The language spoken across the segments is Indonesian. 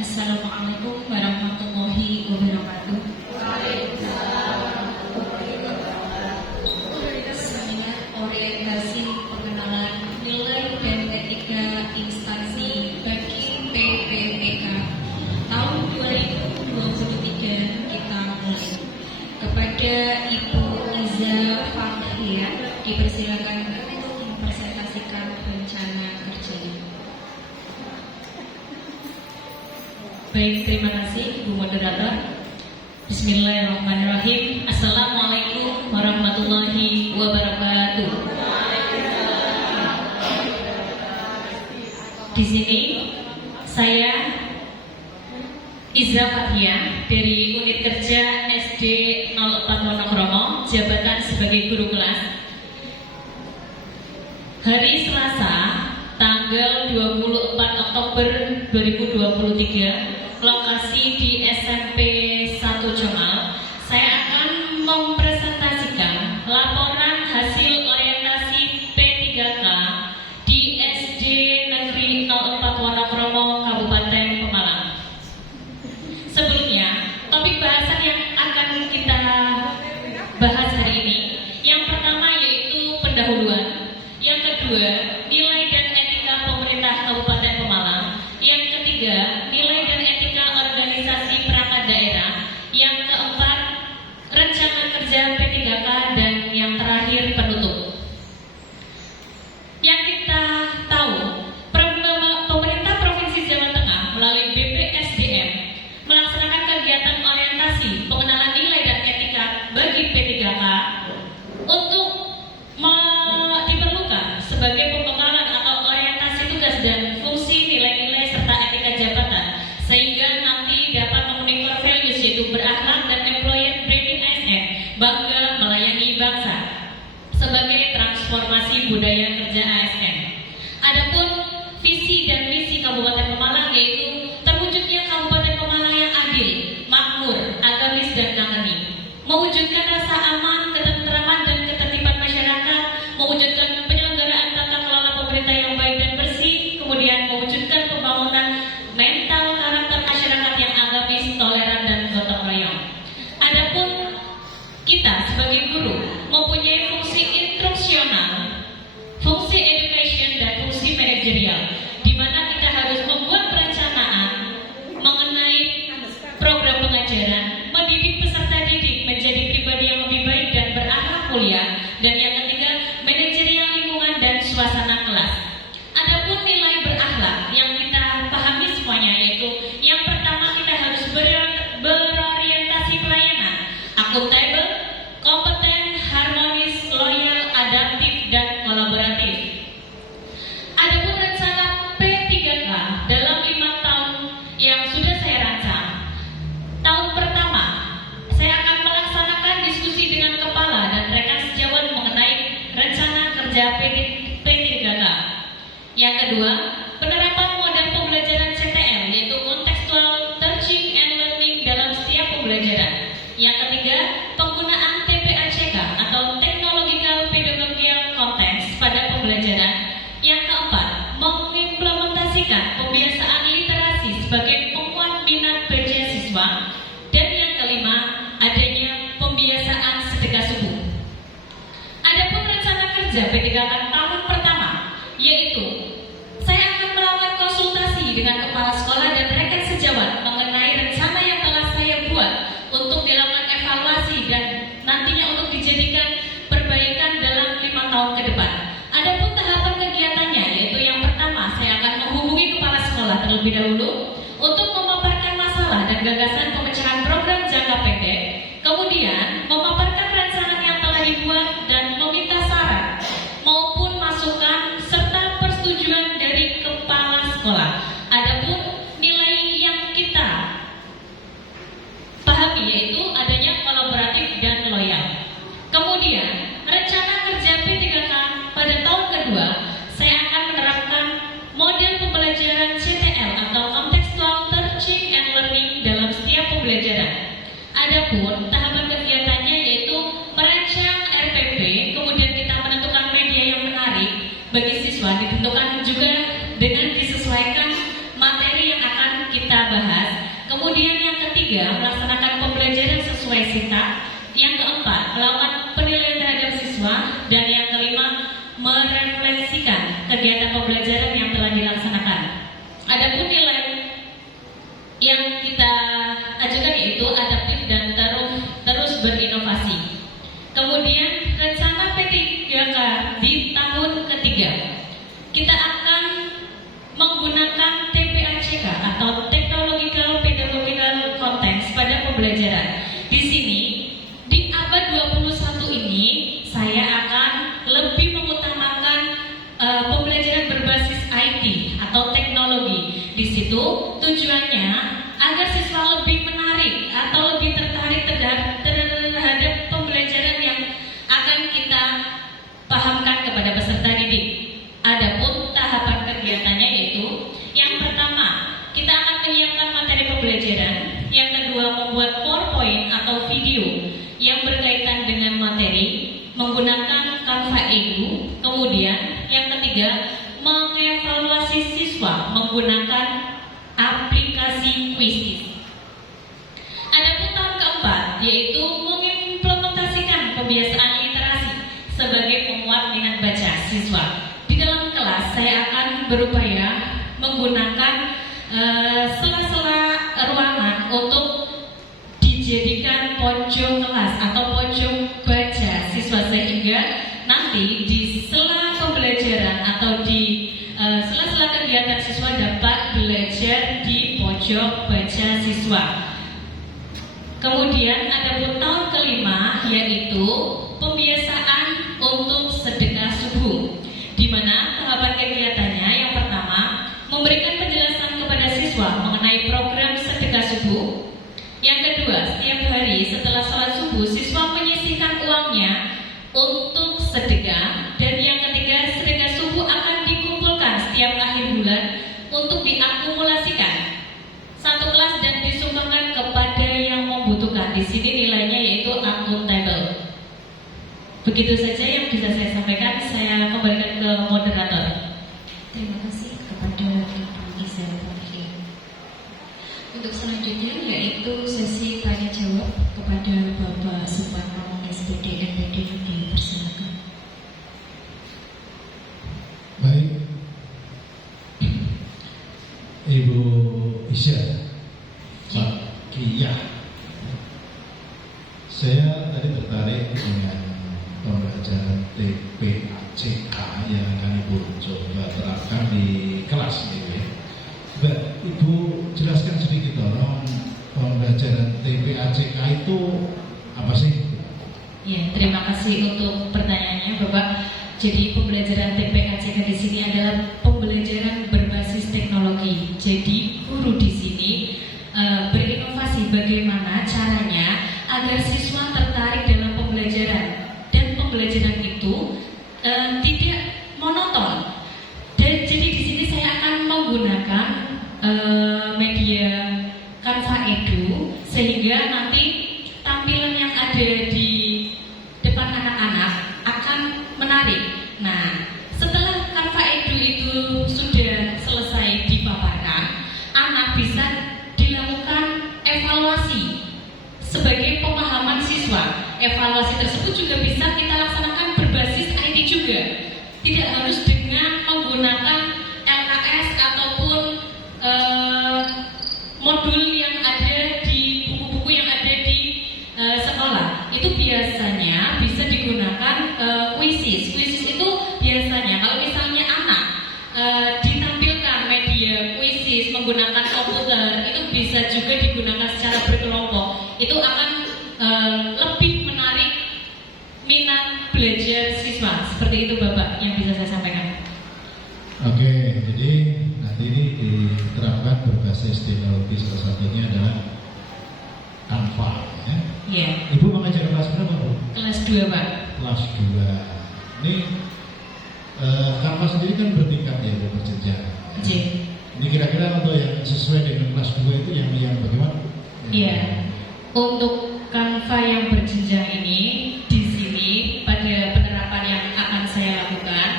Assalamualaikum warahmatullahi wabarakatuh. Seminar orientasi pengenalan nilai dan etika instansi bagi PPPK tahun 2023 kita mulai. Kepada Ibu Iza Fathia dipersilakan untuk mempresentasikan rencana kerjanya. Baik, terima kasih Bu Moderator. Bismillahirrahmanirrahim. Assalamualaikum warahmatullahi wabarakatuh. Di sini saya Iza Fathia dari Unit Kerja SD 04 Wonokromo, jabatan sebagai guru kelas. Hari Selasa, tanggal 24 Oktober 2023, lokasi di SMP 1 Jamal, saya akan mempresentasikan laporan hasil orientasi P3K di SD Negeri 04 Wonokromo, Kabupaten Pemalang. Sebelumnya, topik bahasan yang akan kita bahas hari ini, yang pertama yaitu pendahuluan, yang kedua nilai dan etika pemerintah Kabupaten Pemalang, yang ketiga nilai dan etika organisasi perangkat daerah, yang keempat rencana kerja P3K, dan yang terakhir penutup. Yang kita tahu, pemerintah Provinsi Jawa Tengah melalui BPSDM melaksanakan kegiatan orientasi pengenalan nilai dan etika bagi P3K untuk diperlukan sebagai pembekalan atau orientasi tugas dan fungsi nilai-nilai serta etika jabatan, sehingga nanti dapat memenuhi core values yaitu berakhlak dan employer branding ASN, bangga melayani bangsa sebagai transformasi budaya kerja ASN. Adapun visi dan misi Kabupaten Pemalang yaitu terwujudnya Kabupaten Pemalang yang adil, makmur, agamis dan nangani, mewujudkan rasa aman, ketentraman dan ketertiban masyarakat, mewujudkan penyelenggaraan tata kelola pemerintah yang baik dan bersih, kemudian mewujudkan pembangunan mental karakter masyarakat yang agamis, toleran dan gotong royong. Adapun kita sebagai guru mempunyai fungsi instruksional, fungsi education dan fungsi manajerial, di mana kita harus membuat perencanaan mengenai program pengajaran, mendidik peserta didik menjadi pribadi yang lebih baik dan berakhlak mulia, dan yang ketiga manajerial lingkungan dan suasana kelas. Adapun nilai berakhlak yang kita pahami semuanya yaitu yang pertama kita harus berorientasi pelayanan, akuntabel, kompeten, harmonis, loyal, adaptif dan kolaboratif. Adapun rencana P3K dalam 5 tahun yang sudah saya rancang, tahun pertama saya akan melaksanakan diskusi dengan kepala dan rekan sejawat mengenai rencana kerja P3K. Yang kedua, penerapan model pembelajaran CTL yaitu contextual teaching and learning dalam setiap pembelajaran. Yang ketiga, penggunaan TPACK atau technological pedagogical context pada pembelajaran. Yang keempat, mengimplementasikan pembiasaan literasi sebagai penguat minat baca siswa. Dan yang kelima, adanya pembiasaan sedekah subuh. Adapun rencana kerja P3K tahun pertama yaitu saya akan melakukan konsultasi dengan kepala sekolah dan rekan sejawat mengenai rencana yang telah saya buat untuk dilakukan evaluasi dan nantinya untuk dijadikan perbaikan dalam 5 tahun ke depan. Adapun tahapan kegiatannya yaitu yang pertama saya akan menghubungi kepala sekolah terlebih dahulu untuk memaparkan masalah dan gagasan pemecahan program jangka pendek, kemudian memaparkan rencana yang telah dibuat dan meminta saran maupun masukan serta persetujuan dari kepala sekolah. Adapun nilai yang kita pahami yaitu adanya kolaboratif dan loyal. Kemudian rencana kerja P3K pada tahun kedua saya akan menerapkan model pembelajaran CTL atau contextual teaching and learning dalam setiap pembelajaran. Adapun tahapan kegiatannya yaitu merancang RPP, kemudian kita menentukan media yang menarik bagi siswa, ditentukan juga dengan disesuaikan materi yang akan kita kita bahas. Kemudian yang ketiga, melaksanakan pembelajaran sesuai SITA. Yang keempat, melakukan penilaian terhadap siswa. Dan yang kelima, merefleksikan kegiatan pembelajaran yang telah dilaksanakan. Adapun nilai yang kita ajukan yaitu adaptif dan terus berinovasi. Kemudian rencana P3K di tahun ketiga, kita akan menggunakan TPACK atau Technological Pedagogical Context pada pembelajaran. Di sini di abad 21 ini saya akan lebih mengutamakan pembelajaran berbasis IT atau teknologi. Di situ tujuannya agar siswa lebih menarik atau lebih tertarik terhadap pembelajaran yang akan kita pahamkan kepada peserta didik. Adapun tahapan kegiatannya yaitu yang pertama, kita akan menyiapkan materi pembelajaran. Yang kedua, membuat PowerPoint atau video yang berkaitan dengan materi menggunakan Canva Edu. Kemudian yang ketiga, mengevaluasi siswa menggunakan aplikasi Quizizz. Adapun tahun keempat yaitu mengimplementasikan kebiasaan literasi sebagai penguat minat baca siswa. Di dalam kelas saya akan berupaya menggunakan sela-sela ruangan untuk dijadikan pojok kelas atau pojok baca siswa, sehingga nanti di sela pembelajaran atau di sela-sela kegiatan siswa dapat belajar di pojok baca siswa. Kemudian ada tahun kelima yaitu pembiasaan untuk sedekah subuh, di mana tahapan kegiatannya yang pertama memberikan penjelasan kepada siswa mengenai program sedekah subuh. Yang kedua, setiap hari setelah sholat subuh siswa menyisihkan uangnya untuk sedekah. Dan yang ketiga, sedekah subuh akan dikumpulkan setiap akhir bulan untuk diakumulasikan satu kelas dan disumbangkan kepada yang membutuhkan. Di sini nilainya yaitu akuntabel. Begitu saja yang bisa saya sampaikan. Saya kembalikan ke moderator. Terima kasih kepada Ibu Iza. Untuk selanjutnya yaitu sesi tanya jawab kepada Bapak Suparno SPD NPD. Dipersilakan. Baik, Ibu Isya, Pak Kiyah, saya tadi tertarik dengan pembelajaran TPACK yang akan Ibu coba terapkan di kelas ini. Mbak, Ibu jelaskan sedikit tolong, pembelajaran TPACK itu apa sih? Ya, terima kasih untuk pertanyaannya, Bapak. Jadi pembelajaran TPACK di sini adalah pembelajaran berbasis teknologi. Jadi guru di sini berinovasi bagaimana caranya agar siswa tertarik dalam pembelajaran, dan pembelajaran itu tidak monoton. Dan jadi di sini saya akan menggunakan media Canva Edu sehingga nanti tampilan yang ada di depan anak-anak akan menarik. Nah, setelah Canva Edu itu sudah selesai dipaparkan, anak bisa dilakukan evaluasi sebagai pemahaman siswa. Evaluasi tersebut juga bisa kita laksanakan berbasis IT juga. Tidak harus dengan menggunakan LKS ataupun modul yang ada di buku-buku yang ada di sekolah. Itu biasanya bisa digunakan Quizizz. Quizizz itu biasanya kalau misalnya anak ditampilkan media Quizizz menggunakan komputer, itu bisa juga digunakan secara berkelompok. Itu akan lebih menarik minat belajar siswa. Seperti itu Bapak yang bisa saya sampaikan. Oke, jadi nanti ini diterapkan berbasis teknologi, salah satunya adalah Canva, ya? Iya. Ibu mengajar kelas berapa, Bu? Kelas 2, Pak. Kelas 2. Ini Canva sendiri kan bertingkat ya, Bu, berjenjang. J. Ini kira-kira untuk yang sesuai dengan kelas 2 itu yang bagaimana? Iya. Untuk Canva yang berjenjang ini di sini pada penerapan yang akan saya lakukan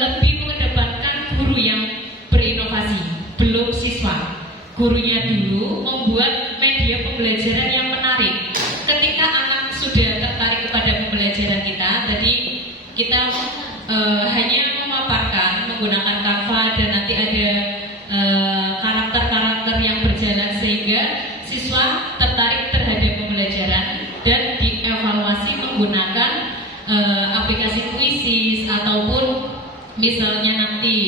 lebih mengedepankan guru yang berinovasi, belum sebelum siswa. Gurunya dulu membuat media pembelajaran yang menarik. Ketika anak sudah tertarik kepada pembelajaran kita, tadi kita hanya memaparkan menggunakan Canva dan nanti ada karakter-karakter yang berjalan sehingga siswa tertarik terhadap pembelajaran dan dievaluasi menggunakan aplikasi kuisis ataupun misalnya nanti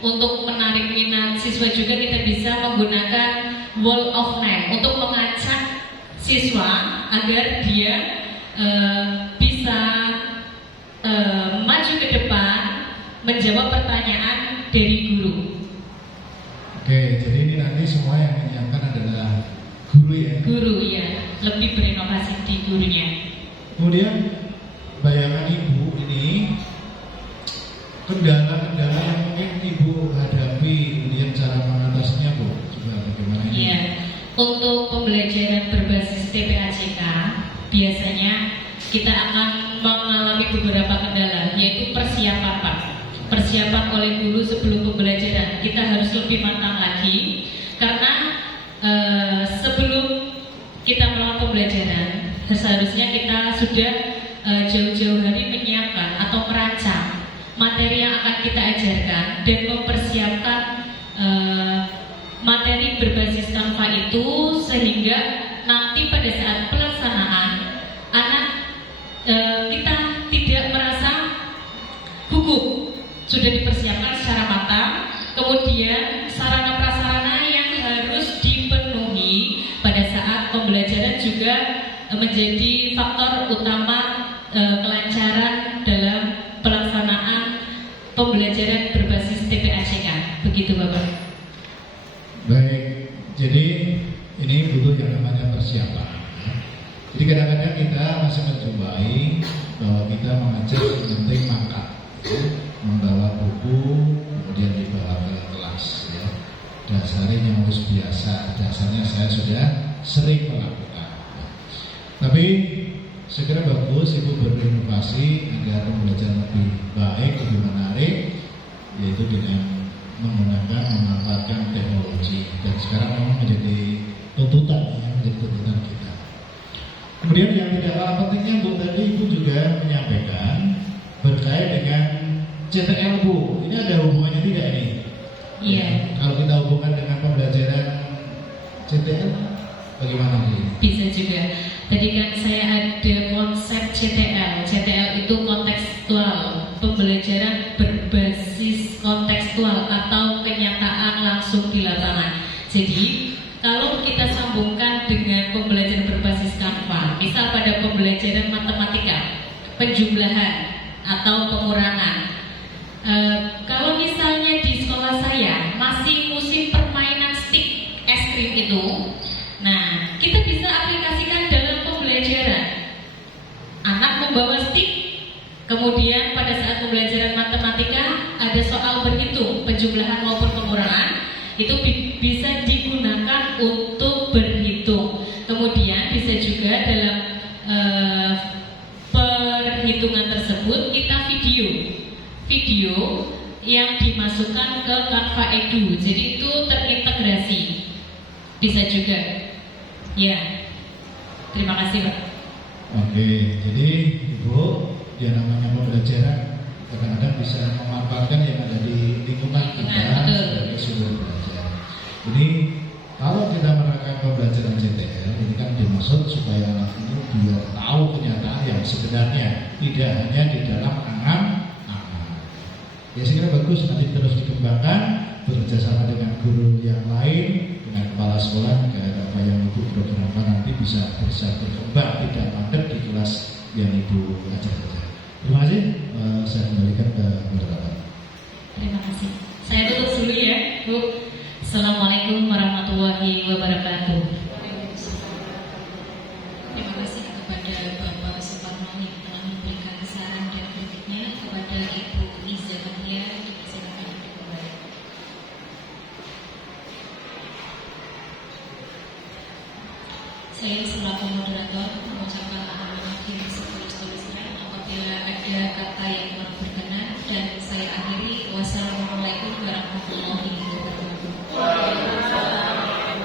untuk menarik minat siswa juga kita bisa menggunakan wall of name untuk mengajak siswa agar dia bisa maju ke depan menjawab pertanyaan dari guru. Oke, jadi ini nanti semua yang menyiapkan adalah guru ya. Guru ya, lebih berinovasi di gurunya. Kemudian bayangan ibu ini kendala-kendala yang mungkin ibu hadapi, kemudian cara mengatasinya bu, coba bagaimana ini? Iya, untuk pembelajaran berbasis TPAJK biasanya kita akan mengalami beberapa kendala, yaitu persiapan Pak. Persiapan oleh guru sebelum pembelajaran kita harus lebih matang lagi karena sebelum kita melakukan pembelajaran seharusnya kita sudah jauh-jauh hari menyiapkan atau merancang materi yang akan kita ajarkan dan mempersiapkan materi berbasis Canva itu sehingga nanti pada saat pelaksanaan anak kita tidak merasa gugup, sudah dipersiapkan secara matang. Kemudian sarana prasarana yang harus dipenuhi pada saat pembelajaran juga menjadi faktor utama kelancaran dalam pelaksanaan pembelajaran berbasis TPAJK. Begitu Bapak. Baik, jadi ini butuh yang namanya persiapan. Jadi kadang-kadang kita masih menjumpai bahwa kita mengajar yang penting mangkat, membawa buku kemudian dibawa ke kelas ya. Dasarnya yang harus biasa, dasarnya saya sudah sering melakukan. Tapi saya kira bagus ibu berinovasi agar pembelajaran lebih baik, lebih menarik, yaitu dengan menggunakan memanfaatkan teknologi dan sekarang memang menjadi tuntutan kita. Kemudian yang tidak kalah pentingnya Bu, tadi Ibu juga menyampaikan berkait dengan CTL Bu. Ini ada hubungannya tidak ini? Iya. Kalau kita hubungkan dengan pembelajaran CTL, bagaimana Bu? Bisa juga. Tadi kan saya ada konsep CTL. CTL itu kontekstual, pembelajaran berbasis kontekstual atau kenyataan langsung di lapangan. Jadi kalau kita sambungkan dengan pembelajaran berbasis Canva, misal pada pembelajaran matematika, penjumlahan atau pengurangan. Kalau misalnya di sekolah saya masih musim permainan stick es krim itu, nah kita bisa aplikasikan dalam pembelajaran. Anak membawa stick, kemudian pada saat pembelajaran matematika ada soal berhitung, penjumlahan maupun pengurangan, itu bisa digunakan untuk berhitung. Kemudian bisa juga dalam perhitungan tersebut kita video yang dimasukkan ke Canva Edu. Jadi itu terintegrasi. Bisa juga. Ya. Terima kasih Pak. Oke, jadi Ibu, yang namanya pembelajaran kadang-kadang bisa memanfaatkan yang ada di lingkungan kita sebagai sumber belajar. Jadi kalau kita menerapkan pembelajaran CTL, ini kan dimaksud supaya anak ini biar tahu kenyataan yang sebenarnya, tidak hanya di dalam angan-angan. Ya saya kira bagus, nanti terus dikembangkan bekerjasama dengan guru yang lain, dengan kepala sekolah, agar apa yang Ibu programkan nanti bisa berkembang, tidak mandek di kelas yang Ibu ajar saja. Terima kasih, saya kembalikan ke moderator. Terima kasih. Saya tutup dulu ya, Bu. Assalamualaikum warahmatullahi wabarakatuh. Terima kasih kepada Bapak Suparno yang telah memberikan saran dan kritiknya. Kepada Ibu Iza Mahia, silakan untuk kembali. Saya selaku moderator mengucapkan mohon maaf yang setulus-tulusnya apabila ada kata yang kurang berkenan, dan saya akhiri wassalamualaikum warahmatullahi wabarakatuh. Waalaikumsalam.